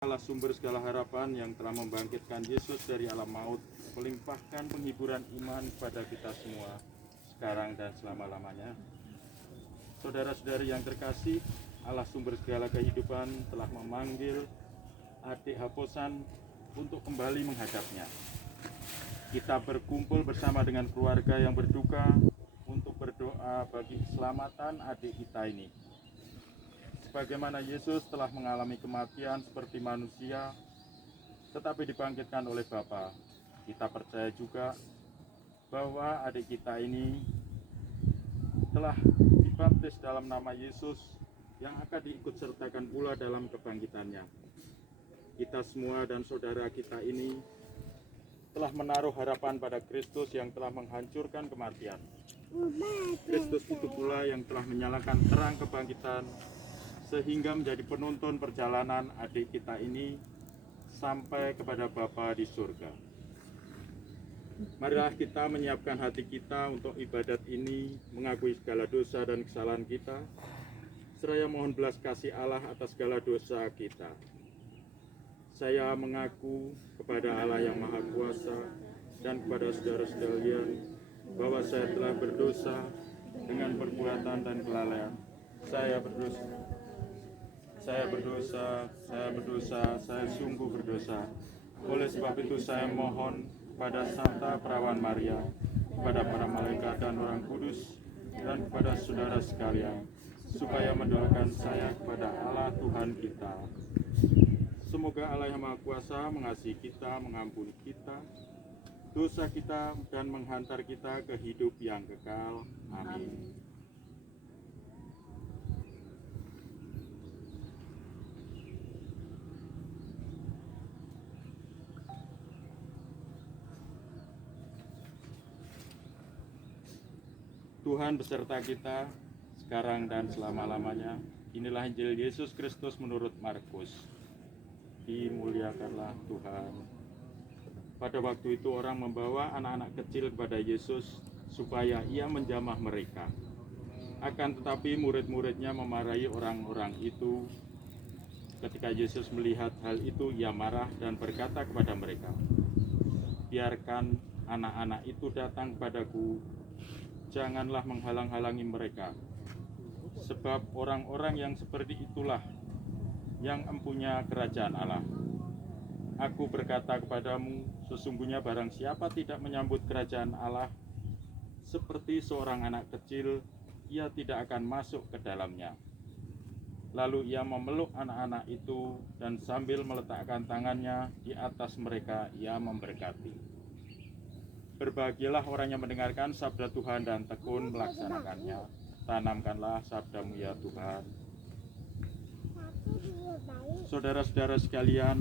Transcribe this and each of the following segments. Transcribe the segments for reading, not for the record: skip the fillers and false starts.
Allah sumber segala harapan yang telah membangkitkan Yesus dari alam maut, melimpahkan penghiburan iman kepada kita semua, sekarang dan selama-lamanya. Saudara-saudari yang terkasih, Allah sumber segala kehidupan telah memanggil adik Haposan untuk kembali menghadapnya. Kita berkumpul bersama dengan keluarga yang berduka untuk berdoa bagi keselamatan adik kita ini. Sebagaimana Yesus telah mengalami kematian seperti manusia, tetapi dibangkitkan oleh Bapa, kita percaya juga bahwa adik kita ini telah dibaptis dalam nama Yesus yang akan diikut sertakan pula dalam kebangkitannya. Kita semua dan saudara kita ini telah menaruh harapan pada Kristus yang telah menghancurkan kematian. Kristus itu pula yang telah menyalakan terang kebangkitan sehingga menjadi penonton perjalanan adik kita ini sampai kepada Bapa di surga. Marilah kita menyiapkan hati kita untuk ibadat ini, mengakui segala dosa dan kesalahan kita, seraya mohon belas kasih Allah atas segala dosa kita. Saya mengaku kepada Allah yang Maha Kuasa dan kepada saudara-saudara sekalian bahwa saya telah berdosa dengan perbuatan dan kelalaian. Saya sungguh berdosa. Oleh sebab itu saya mohon kepada Santa Perawan Maria, kepada para malaikat dan orang kudus, dan kepada saudara sekalian, supaya mendoakan saya kepada Allah Tuhan kita. Semoga Allah yang Maha Kuasa mengasihi kita, mengampuni kita, dosa kita, dan menghantar kita ke hidup yang kekal. Amin. Tuhan beserta kita sekarang dan selama-lamanya. Inilah Injil Yesus Kristus menurut Markus. Dimuliakanlah Tuhan. Pada waktu itu orang membawa anak-anak kecil kepada Yesus supaya ia menjamah mereka. Akan tetapi murid-muridnya memarahi orang-orang itu. Ketika Yesus melihat hal itu, ia marah dan berkata kepada mereka, "Biarkan anak-anak itu datang kepadaku, janganlah menghalang-halangi mereka, sebab orang-orang yang seperti itulah yang empunya kerajaan Allah. Aku berkata kepadamu, sesungguhnya barang siapa tidak menyambut kerajaan Allah seperti seorang anak kecil, ia tidak akan masuk ke dalamnya." Lalu ia memeluk anak-anak itu dan sambil meletakkan tangannya di atas mereka, ia memberkati. Berbahagialah orang yang mendengarkan sabda Tuhan dan tekun melaksanakannya. Tanamkanlah sabdamu ya Tuhan. Saudara-saudara sekalian,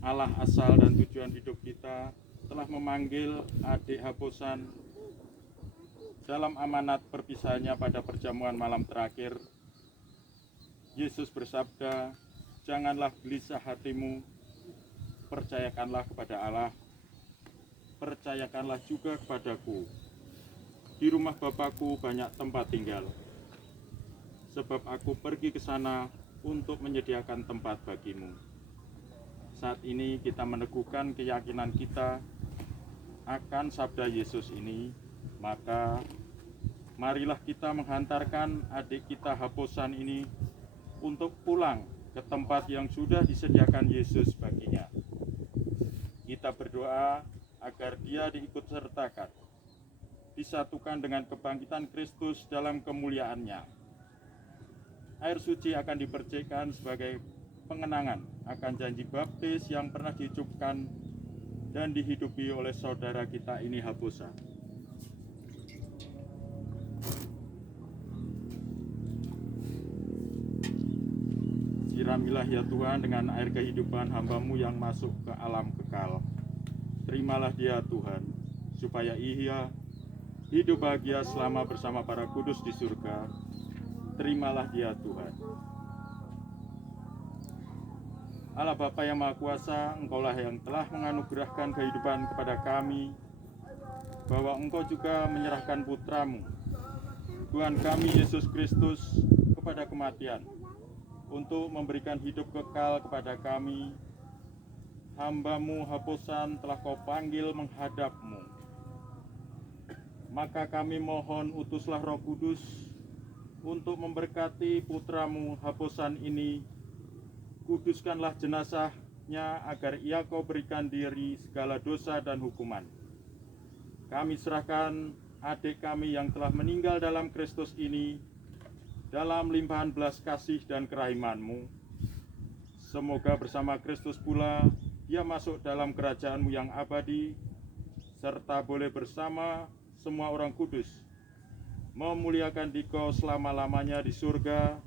Allah asal dan tujuan hidup kita telah memanggil adik Haposan dalam amanat perpisahannya pada perjamuan malam terakhir. Yesus bersabda, "Janganlah gelisah hatimu, percayakanlah kepada Allah, percayakanlah juga kepadaku. Di rumah Bapakku banyak tempat tinggal. Sebab aku pergi ke sana untuk menyediakan tempat bagimu." Saat ini kita meneguhkan keyakinan kita akan sabda Yesus ini, maka marilah kita menghantarkan adik kita Haposan ini untuk pulang ke tempat yang sudah disediakan Yesus baginya. Kita berdoa agar dia diikut sertakan, disatukan dengan kebangkitan Kristus dalam kemuliaannya. Air suci akan dipercikkan sebagai pengenangan akan janji baptis yang pernah diucapkan dan dihidupi oleh saudara kita ini Haposan. Siramilah ya Tuhan dengan air kehidupan hamba-Mu yang masuk ke alam kekal. Terimalah dia Tuhan, supaya ia hidup bahagia selama bersama para kudus di surga. Terimalah dia Tuhan. Allah Bapa yang Maha Kuasa, Engkaulah yang telah menganugerahkan kehidupan kepada kami, bahwa Engkau juga menyerahkan putra-Mu, Tuhan kami Yesus Kristus, kepada kematian, untuk memberikan hidup kekal kepada kami. Hamba-Mu Haposan telah Kau panggil menghadap-Mu. Maka kami mohon utuslah Roh Kudus untuk memberkati putra-Mu Haposan ini. Kuduskanlah jenazahnya agar ia Kau berikan diri segala dosa dan hukuman. Kami serahkan adik kami yang telah meninggal dalam Kristus ini dalam limpahan belas kasih dan kerahiman-Mu. Semoga bersama Kristus pula dia masuk dalam kerajaan-Mu yang abadi, serta boleh bersama semua orang kudus memuliakan Dikau selama-lamanya di surga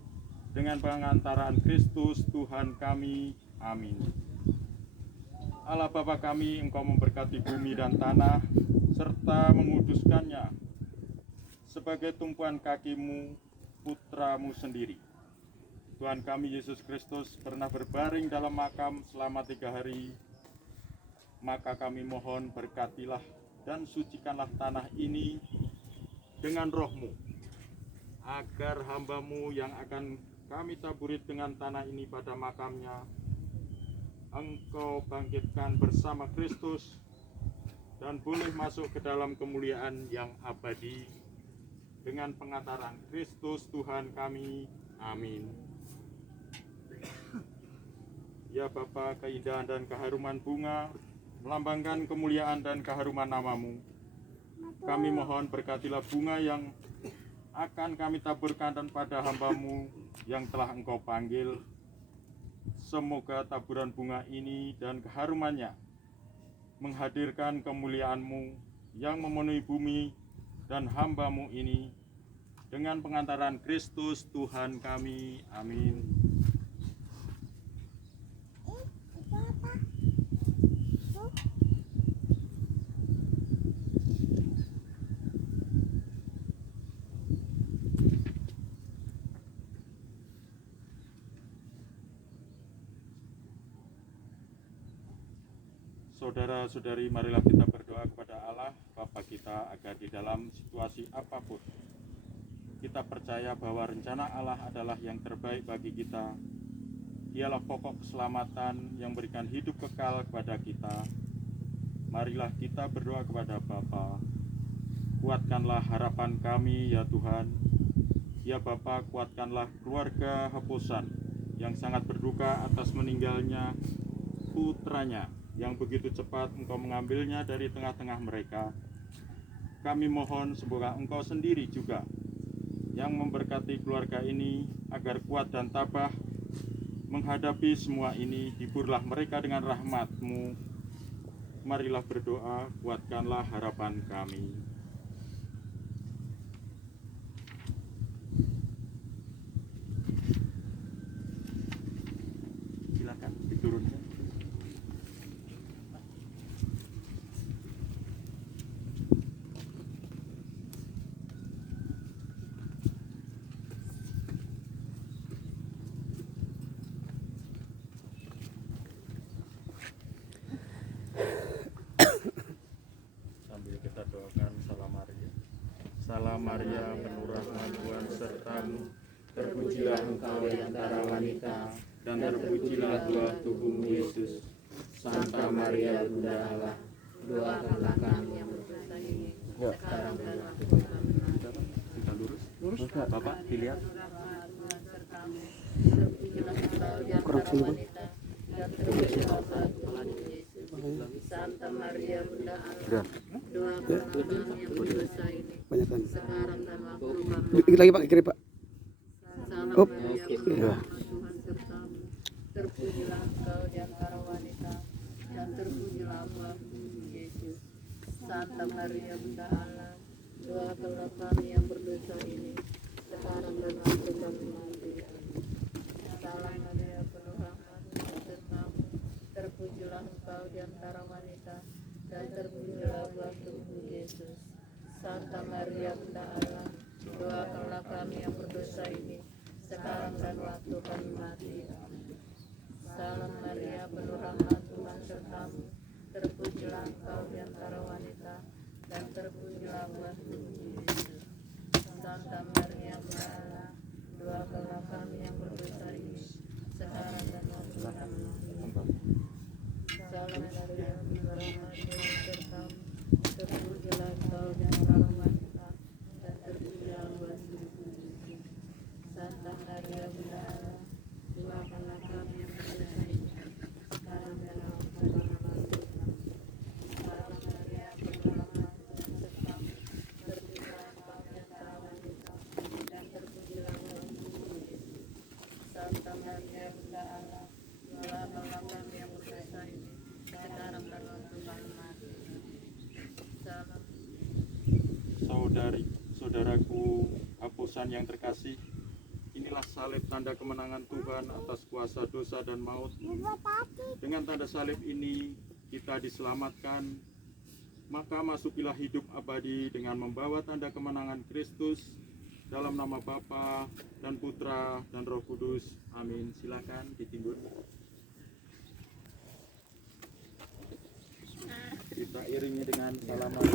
dengan pengantaran Kristus Tuhan kami. Amin. Allah Bapa kami, Engkau memberkati bumi dan tanah serta menguduskannya sebagai tumpuan kaki-Mu, Putra-Mu sendiri. Tuhan kami Yesus Kristus pernah berbaring dalam makam selama 3 hari. Maka kami mohon berkatilah dan sucikanlah tanah ini dengan Roh-Mu, agar hamba-Mu yang akan kami taburi dengan tanah ini pada makamnya, Engkau bangkitkan bersama Kristus dan boleh masuk ke dalam kemuliaan yang abadi dengan pengantaran Kristus Tuhan kami. Amin. Ya Bapa, keindahan dan keharuman bunga melambangkan kemuliaan dan keharuman nama-Mu. Kami mohon berkatilah bunga yang akan kami taburkan dan pada hamba-Mu yang telah Engkau panggil. Semoga taburan bunga ini dan keharumannya menghadirkan kemuliaan-Mu yang memenuhi bumi dan hamba-Mu ini dengan pengantaran Kristus Tuhan kami. Amin. Saudara-saudari, marilah kita berdoa kepada Allah Bapa kita agar di dalam situasi apapun kita percaya bahwa rencana Allah adalah yang terbaik bagi kita. Dialah pokok keselamatan yang berikan hidup kekal kepada kita. Marilah kita berdoa kepada Bapa. Kuatkanlah harapan kami ya Tuhan. Ya Bapa, kuatkanlah keluarga Haposan yang sangat berduka atas meninggalnya putranya yang begitu cepat Engkau mengambilnya dari tengah-tengah mereka. Kami mohon semoga Engkau sendiri juga yang memberkati keluarga ini agar kuat dan tabah menghadapi semua ini. Hiburlah mereka dengan rahmat-Mu. Marilah berdoa, kuatkanlah harapan kami. Silakan diturunkan. Salam Maria, penuh rahmat Tuhan sertamu, terpujilah engkau di antara wanita, dan terpujilah buah tubuhmu Yesus. Santa Maria Bunda Allah, doakanlah kami yang berdosa ini, sekarang dan waktu kami mati. Kita lurus, Bapak dilihat. Terpujilah engkau di antara wanita, dan terpujilah buah tubuhmu Yesus. Santa Maria Bunda Allah, doakanlah kami yang berdosa ini, sekarang dan waktu kami. Dikit lagi Pak, kiri Pak. Salam Maria, Tuhan sertamu. Terpujilah engkau di antara wanita, dan terpujilah buah tubuhmu Yesus. Santa Maria Bunda Allah, doakanlah kami yang berdosa ini, sekarang dan waktu kami mati. Salam Maria, penuh rahmat Tuhan sertamu. Terpujilah engkau di antara wanita, dan terpujilah buah tubuhmu Yesus. Santa Maria Bunda Allah, doakanlah kami yang berdosa ini, sekarang dan waktu kami mati. Salam Maria, penuh rahmat Tuhan sertamu. Terpujilah engkau di antara wanita, dan terpujilah buah tubuhmu Yesus. Santa Maria Bunda Allah, doakanlah kami yang berdosa ini, Tuhan yang terkasih, inilah salib tanda kemenangan Tuhan atas kuasa dosa dan maut. Dengan tanda salib ini kita diselamatkan, maka masukilah hidup abadi dengan membawa tanda kemenangan Kristus. Dalam nama Bapa dan Putra dan Roh Kudus. Amin. Silakan ditimbun. Kita iringi dengan salaman.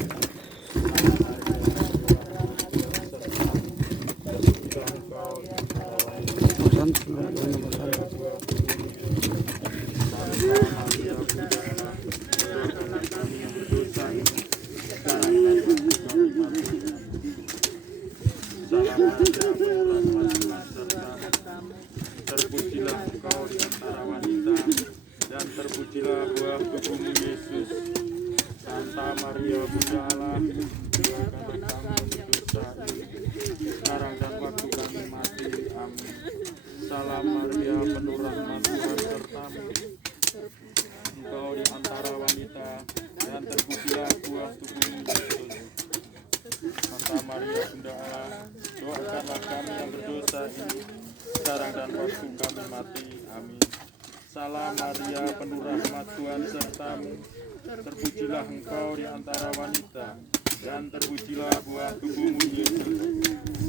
Terpujilah Engkau di antara wanita, dan terpujilah buah tubuhmu Yesus. Santa Maria Bunda Allah, doakanlah kami dosa ini, sekarang dan waktu kami mati. Amin. Salam Maria, penuh rahmat Tuhan sertamu. Engkau di antara wanita, dan terpujilah buah tubuhmu Yesus. Santa Maria Bunda Allah, doakanlah kami yang berdosa ini, sekarang dan waktu kami mati. Amin. Salam Maria, penuh rahmat Tuhan sertamu. Terpujilah Engkau di antara wanita, dan terpujilah buah tubuhmu Yesus.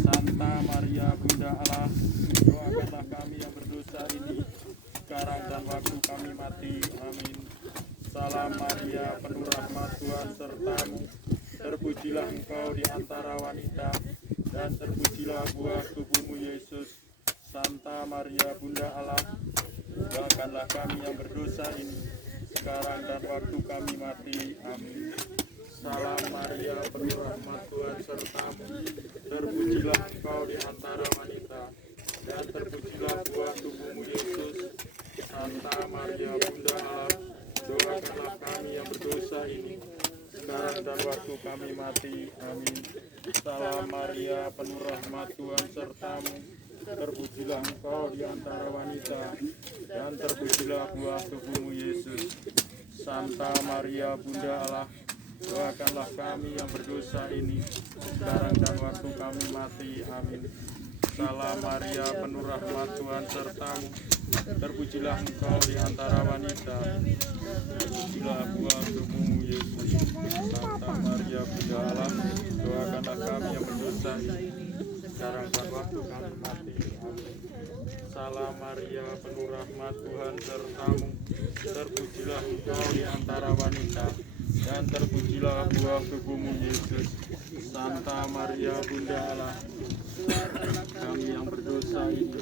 Santa Maria Bunda Allah, doakanlah kami yang berdosa ini, sekarang dan waktu kami mati. Amin. Salam Maria, penuh rahmat Tuhan sertamu. Terpujilah Engkau di antara wanita, dan terpujilah buah tubuhmu Yesus. Santa Maria Bunda Allah, doakanlah kami yang berdosa ini, sekarang dan waktu kami mati. Amin. Salam Maria, penuh rahmat Tuhan sertamu. Terpujilah Engkau di antara wanita, dan terpujilah buah tubuhmu Yesus. Santa Maria Bunda Allah, doakanlah kami yang berdosa ini, sekarang dan waktu kami mati. Amin. Salam Maria, penuh rahmat Tuhan sertamu. Terpujilah Engkau di antara wanita, dan terpujilah buah tubuhmu Yesus. Santa Maria Bunda Allah, doakanlah kami yang berdosa ini, sekarang dan waktu kami mati. Amin. Salam Maria, penuh rahmat Tuhan sertamu. Terpujilah Engkau di antara wanita, terpujilah buah tubuhmu Yesus. Santa Maria Bunda Allah, doakanlah kami yang berdosa ini, sekarang dan waktu kami mati. Amin. Salam Maria, penuh rahmat Tuhan sertamu. Terpujilah Engkau di antara wanita, dan terpujilah buah tubuhmu Yesus. Santa Maria Bunda Allah, kami yang berdosa ini,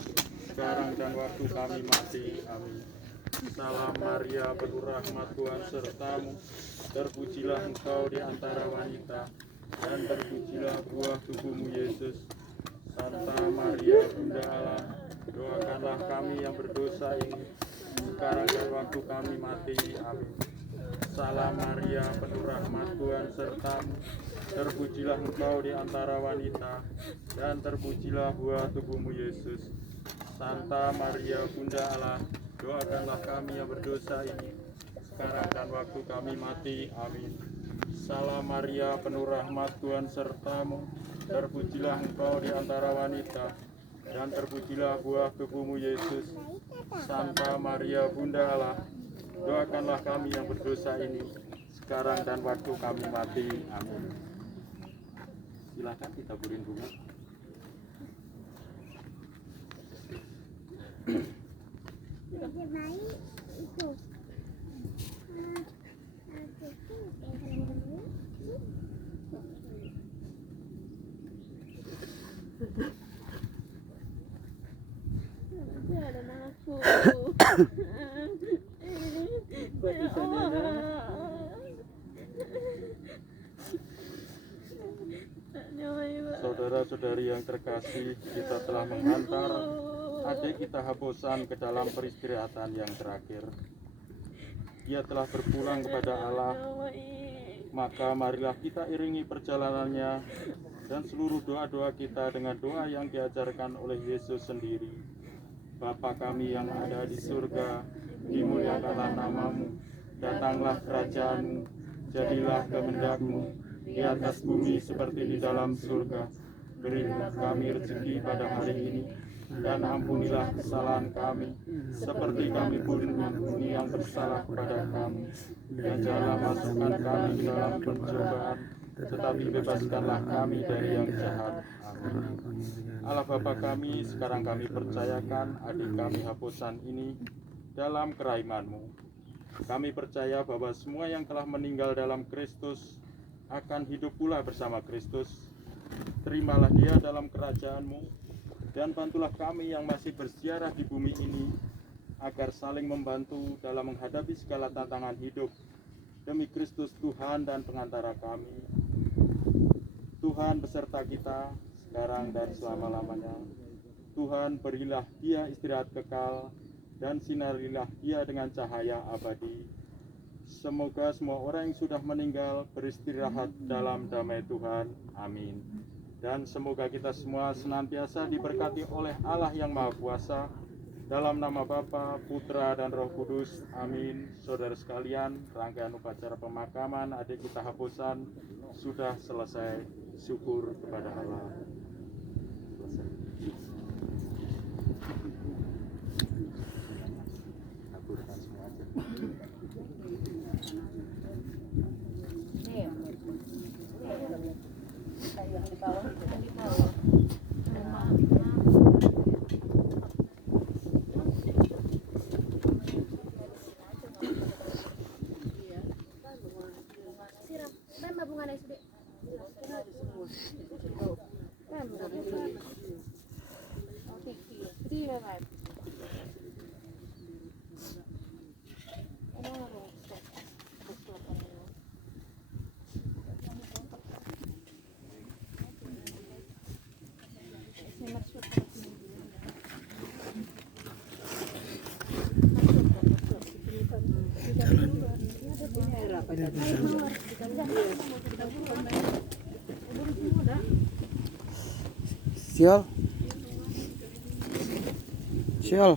sekarang dan waktu kami mati. Amin. Salam Maria, penuh rahmat Tuhan sertamu. Terpujilah Engkau di antara wanita, dan terpujilah buah tubuhmu Yesus. Santa Maria Bunda Allah, doakanlah kami yang berdosa ini, sekarang dan waktu kami mati. Amin. Salam Maria, penuh rahmat Tuhan sertamu. Terpujilah Engkau di antara wanita, dan terpujilah buah tubuhmu Yesus. Santa Maria Bunda Allah, doakanlah kami yang berdosa ini, sekarang dan waktu kami mati. Amin. Salam Maria, penuh rahmat Tuhan sertamu. Terpujilah Engkau di antara wanita, dan terpujilah buah tubuhmu Yesus. Santa Maria Bunda Allah, doakanlah kami yang berdosa ini, sekarang dan waktu kami mati. Amin. Silakan ditaburin bunga. Ada nafsu. Saudara-saudari yang terkasih, kita telah menghantar adik kita Habosan ke dalam peristirahatan yang terakhir. Dia telah berpulang kepada Allah, maka marilah kita iringi perjalanannya dan seluruh doa-doa kita dengan doa yang diajarkan oleh Yesus sendiri. Bapa kami yang ada di surga, dimuliakanlah namamu, datanglah kerajaanmu, jadilah kehendak-Mu di atas bumi seperti di dalam surga. Berilah kami rezeki pada hari ini, dan ampunilah kesalahan kami, seperti kami pun mengampuni yang bersalah kepada kami. Dan janganlah masukkan kami ke dalam pencobaan, tetapi bebaskanlah kami dari yang jahat. Amin. Allah Bapa kami, sekarang kami percayakan adik kami Hapusan ini dalam keraiman-Mu. Kami percaya bahwa semua yang telah meninggal dalam Kristus akan hidup pula bersama Kristus. Terimalah dia dalam kerajaan-Mu, dan bantulah kami yang masih berziarah di bumi ini, agar saling membantu dalam menghadapi segala tantangan hidup, demi Kristus Tuhan dan pengantara kami. Tuhan beserta kita, sekarang dan selama-lamanya. Tuhan, berilah dia istirahat kekal, dan sinarilah dia dengan cahaya abadi. Semoga semua orang yang sudah meninggal beristirahat dalam damai Tuhan. Amin. Dan semoga kita semua senantiasa diberkati oleh Allah yang Maha Kuasa, dalam nama Bapa, Putra, dan Roh Kudus. Amin. Saudara sekalian, rangkaian upacara pemakaman adik kita Hapusan sudah selesai. Syukur kepada Allah. Sial. Sial.